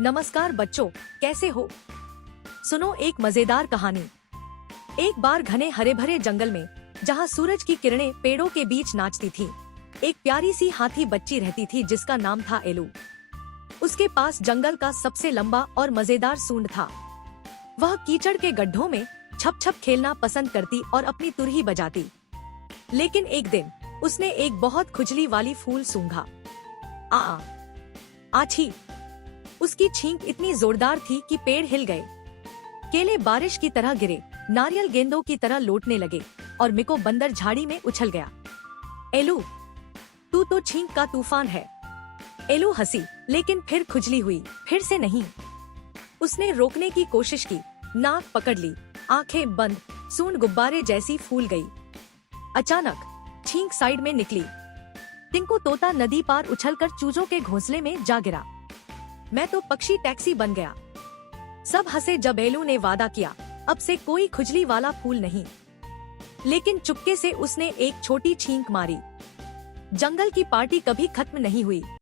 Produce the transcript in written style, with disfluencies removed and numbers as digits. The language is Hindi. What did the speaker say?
नमस्कार बच्चों, कैसे हो? सुनो एक मजेदार कहानी। एक बार घने हरे भरे जंगल में, जहाँ सूरज की किरणें पेड़ों के बीच नाचती थी, एक प्यारी सी हाथी बच्ची रहती थी जिसका नाम था एलू। उसके पास जंगल का सबसे लंबा और मजेदार सूंड था। वह कीचड़ के गड्ढों में छप छप खेलना पसंद करती और अपनी तुरही बजाती। लेकिन एक दिन उसने एक बहुत खुजली वाली फूल सूंघा। आ आछी! उसकी छींक इतनी जोरदार थी कि पेड़ हिल गए। केले बारिश की तरह गिरे, नारियल गेंदों की तरह लौटने लगे और मिको बंदर झाड़ी में उछल गया। एलू, तू तो छींक का तूफान है। एलू हंसी, लेकिन फिर खुजली हुई, फिर से नहीं। उसने रोकने की कोशिश की, नाक पकड़ ली, आंखें बंद, सूंड गुब्बारे जैसी फूल गई। अचानक छींक साइड में निकली। टिंकू तोता नदी पार उछलकर चूजों के घोंसले में जा गिरा। मैं तो पक्षी टैक्सी बन गया। सब हंसे जब एलू ने वादा किया, अब से कोई खुजली वाला फूल नहीं। लेकिन चुपके से उसने एक छोटी छींक मारी। जंगल की पार्टी कभी खत्म नहीं हुई।